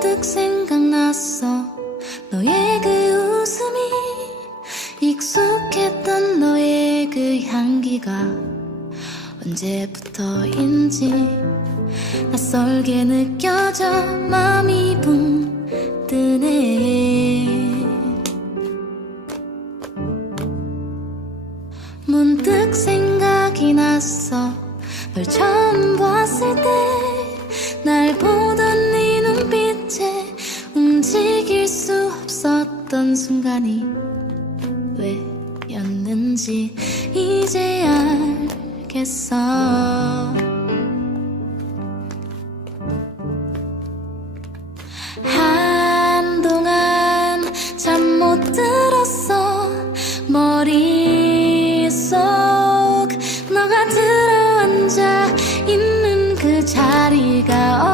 문득 생각났어. 너의 그 웃음이, 익숙했던 너의 그 향기가 언제부터인지 낯설게 느껴져 마음이 붕 뜨네. 문득 생각이 났어. 널 처음 봤을 때 날 보던 네 눈빛에 움직일 수 없었던 순간이 왜였는지 이제 알겠어. 한동안 잠 못 들었어. 머릿속 너가 들어앉아 있는 그 자리가